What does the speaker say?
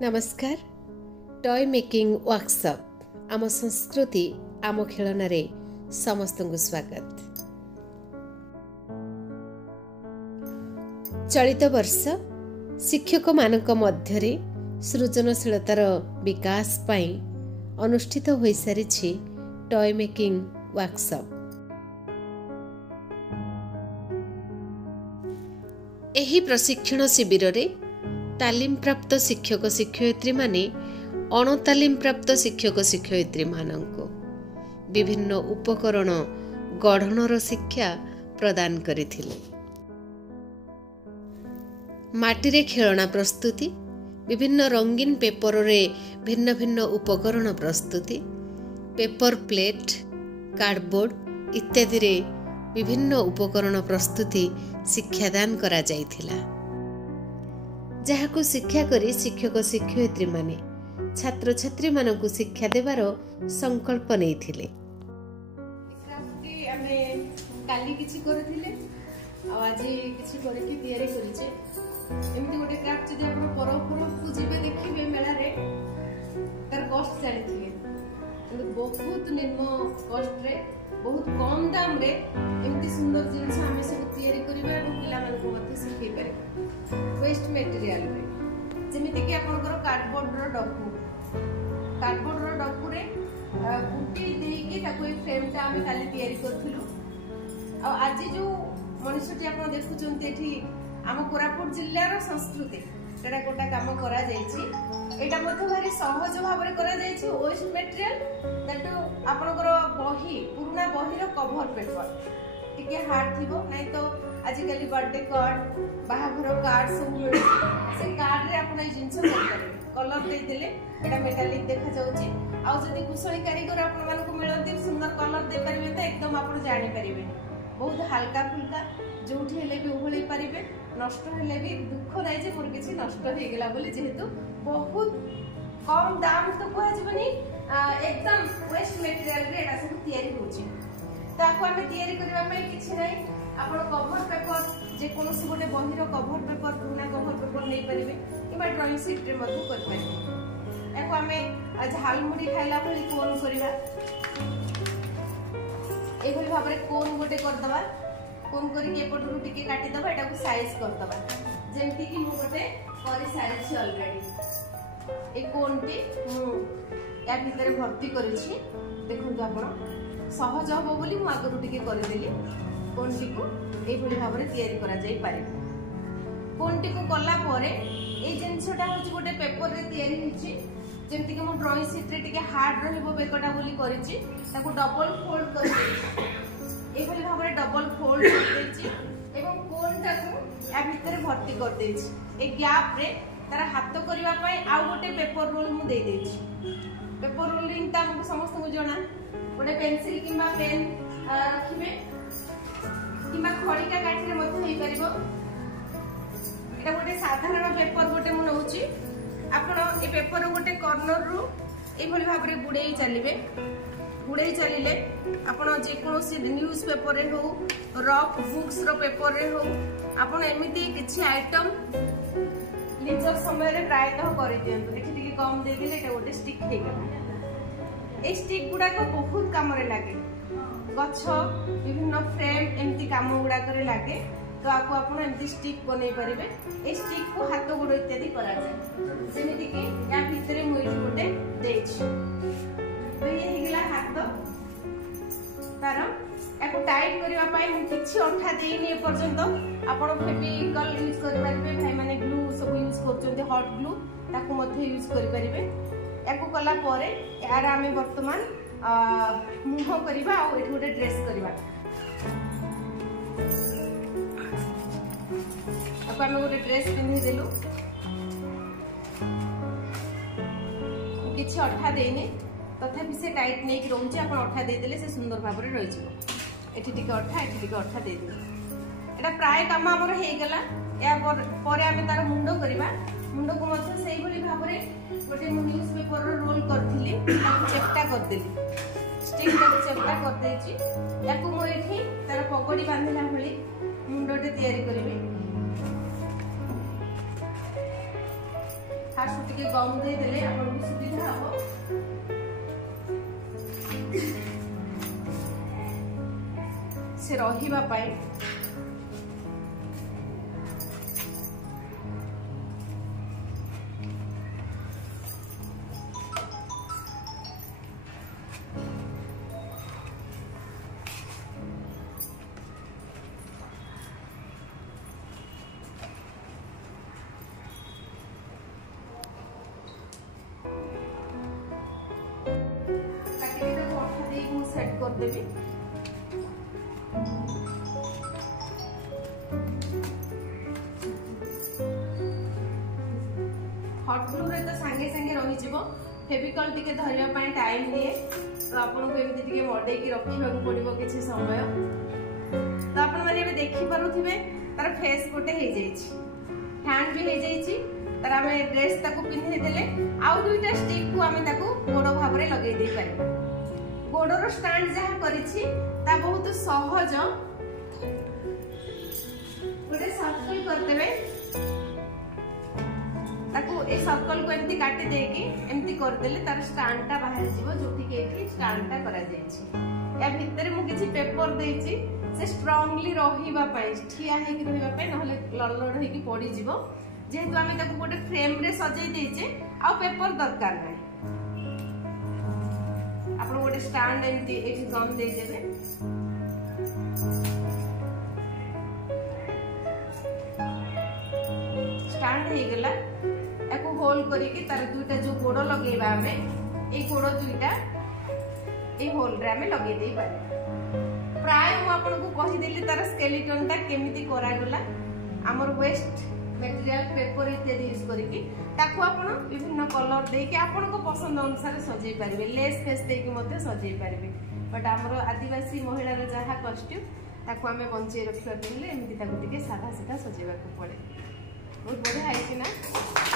नमस्कार। Toy making workshop आम संस्कृति आम खेलन समस्त को स्वागत। चलित वर्ष शिक्षक मानक मध्य सृजनशीलतार विकास पाई अनुष्ठित हो सारी टॉय मेकिंग वर्कशॉप। एही प्रशिक्षण शिविर रे तालीम प्राप्त शिक्षक शिक्षयित्री माने अणतालीम प्राप्त शिक्षक शिक्षयित्री मानक विभिन्न उपकरण गढ़णर शिक्षा प्रदान करथिले। माटी खेलना प्रस्तुति, विभिन्न रंगीन पेपर रे भिन्न भिन्न उपकरण प्रस्तुति, पेपर प्लेट, कार्डबोर्ड इत्यादि रे विभिन्न उपकरण प्रस्तुति शिक्षादान करा जायथिला। जहाकु शिक्षा करी शिक्षक शिक्षयित्री माने छात्र छात्री मानकु शिक्षा देवार संकल्प नैथिले। काली किछि करथिले आ आज किछि करके तयारी करिचे। एमती गोटे क्राफ्ट जदि आपण परपर पूजिबे देखिबे मेला रे तार कॉस्ट जानिथिले, किंतु बहुत निम्न कॉस्ट रे बहुत कम दाम रे एमती सुंदर जिनिस आमे सब तयारी करिबा और पिला मानकु मध्ये सिखै पारे। वेस्ट मटेरियल रे जेमिति कि आपनकर कार्डबोर्ड रो डब्बू रे बुटी देकी ताको ए फ्रेम ता आमे काली तयारी करथिलु। आ आज जो मनुष्यटी आपण देखुचंती एठी आम कोरापुट जिल्लार संस्कृति एटा गोटा काम करा जायछि। एटा मध्ये भारी सहज भाव रे करा जायछि। वेस्ट मटेरियल दैट आपनकर बही पुराना बही रो कवर पेपर टिके हार्ड थिबो नै तो आजिकली बर्थडे कार्ड बाहाघर कार्ड सब मिले से कार्ड रे आपण ए जिंस करते कलर दे देले एटा मेटालिक देखा जाउची। आ जदी कुशली कारीगर आपण मानको मिलंती सुंदर कलर दे परिबे त एकदम आपण जानि परिबे। बहुत हल्का फुल्का जोठी हेले भी उहळी परिबे, नष्ट हेले भी दुख नै जे मोर किछि नष्ट हे गेला बोली, जेहेतु बहुत कम दाम तो कोहा जबनी एकदम वेस्ट मटेरियल रे एटा सब तयारी होची। ताको आमे तयारी करबा पय किछि नै, आपण कवर पेपर जे कोनोसी गोटे बहिर कवर पेपर पुना कवर पेपर नै परिबे किबा ड्राइंग शीट रे मधु कर परिबे। एको आमे झालमुड़ी खाइला भली कोन करबा, एभली भाबरे कोन गोटे कर दबा, कोन करी के एपटरू टिके काटी दबा, एटा को साइज कर दबा जेमति कि मु गोटे करी साइज ऑलरेडी। ए कोनटी मु या भितरे भर्ती करिछि। देखंतु आपण सहज हो बोली मु आगरु टिके कर देली। कोनटी को ए भली भाबरे तयारी करा जाई पारे। कोनटी को कला परे ए जिंसटा होची गोटे पेपर रे तयारी हिची, जेमति कि मु ड्राइंग शीट रे टिके हार्ड रहबो बेकटा बोली करिछि। ताको डबल फोल्ड कर देछि, ए भली भाबरे डबल फोल्ड कर देछि एवं कोनटा को या भितरे भर्ती कर देछि। ए गैप रे तारा हाथ करबा पय आ गोटे पेपर रोल मु दे देछि। पेपर रोलिंग ता हमको समस्त को जणा गोटे पेंसिल किबा पेन रखिबे किबा खड़िका काठी रे मध्य होई परिबो। एटा गोटे साधारण पेपर गोटे मु नउची। आपण ए पेपर गोटे कॉर्नर रु ए भली भाबरे गुडेई चलिबे। गुडेई चलिले आपण जे कोनोसी न्यूज पेपर रे हो, रफ बुक्स रो पेपर रे हो, आपण एमिति किछि आइटम लेजर समय रे ट्राई तो करि दियंतु। एठी टिके कम दे दिले एटा गोटे स्टिक हे गेला। ए स्टिक गुडा को बहुत काम रे लागे, गछ विभिन्न फ्रेम एमती काम गुडा करे लागे। तो आपको आपण एमती स्टिक बनै परिबे। ए स्टिक को हाथ गोड़ इत्यादि करा जाय, जेमिति कि या भितरे मु एठी गोटे देछि। तो ये हे गेला हाथ तार। एको टाइट करबा पय मु किछि अंठा देइनी ए पर्यंत। आपण फेविकल यूज कर परिबे, भाई माने ग्लू सब यूज करचोंते, हॉट ग्लू ताको मध्ये यूज कर परिबे। एको कला परे यार आमे वर्तमान मुह करबा आ एठी गोटे ड्रेस करबा। अब आमे गोटे ड्रेस पिन्हि देलु, किछि अठा देइने तथापि से टाइट नै कि रहउची। आपण अठा दे देले से सुंदर भाबरे रहि जिवो। एठी टिके अठा, एठी टिके अठा दे दे। एटा प्राय काम हमर हे गेला। या परे आमे तार मुंडो करबा। मुंडो को मध्य सेही भली भाबरे गोटे मु न्यूज पेपर रो रोल करथिली, ताको चेप्टा कर देली। स्टिक को चेप्टा कर देछि। याकू मु एठी तार पगड़ी बांधिला भली मुंडोटे तयारी करबी। फास्ट टिके गम दे देले आपन को सुविधा हो। से रहिबा पाई सेट कर देबी। हॉट ग्लू रे तो संगे संगे रही जीवो, फेविकॉल टिके धरिया पाई टाइम दिए, तो आपन को एमती टिके मडे की रखिबा को पड़िबो किछि समय। तो आपन माने बे देखि पारुथिबे तार फेस गोटे हे जाईछि, हैंड भी हे जाईछि, तार हमें ड्रेस ताको पिन्हे देले आउ दुईटा स्टिक को हमें ताको गोड़ भाबरे लगे दे पारिबा। गोड़र स्टैंड जहाँ करिछि ता बहुत सहज। गोटे सर्कल कर देबे, ताको ए सर्कल को एमती काटी देकी एमती कर देले तार स्टैंड ता बाहर जीवो, जोठी के एठी स्टैंड ता करा जाईछि। या भितर मु किछि पेपर देइछि से स्ट्रांगली रहिबा पाई, ठिया हे कि रहिबा पाई, नहले लड़लड़ हे कि पड़ी जीवो। जेहेतु आमे ताको गोटे फ्रेम रे सजाई देइछे आ पेपर दरकार नै। आप गोटे स्टैंड एमती एठी गम दे देबे, स्टैंड हे गेला। एको होल करी कि तार दुईटा जो गोड़ लगेबा हमें ए गोड़ दुईटा ए होल रे हमें लगे देई पारे। प्राय मु आपन को कहि देली तार स्केलेटन ता केमिति करा गला। हमर वेस्ट मटेरियल पेपर इत्यादि यूज करिकी ताकू आपण विभिन्न कलर देके आपण को पसंद अनुसार सजै पारिबे, लेस फेस देके मध्ये सजै पारिबे। बट हमर आदिवासी महिला रे जहा कॉस्ट्यूम ताकू हमें बंचे रखिबा पहिले एमिति ताकू टिके साधा सीधा सजेबा को पड़े। बहुत बढ़िया है कि ना।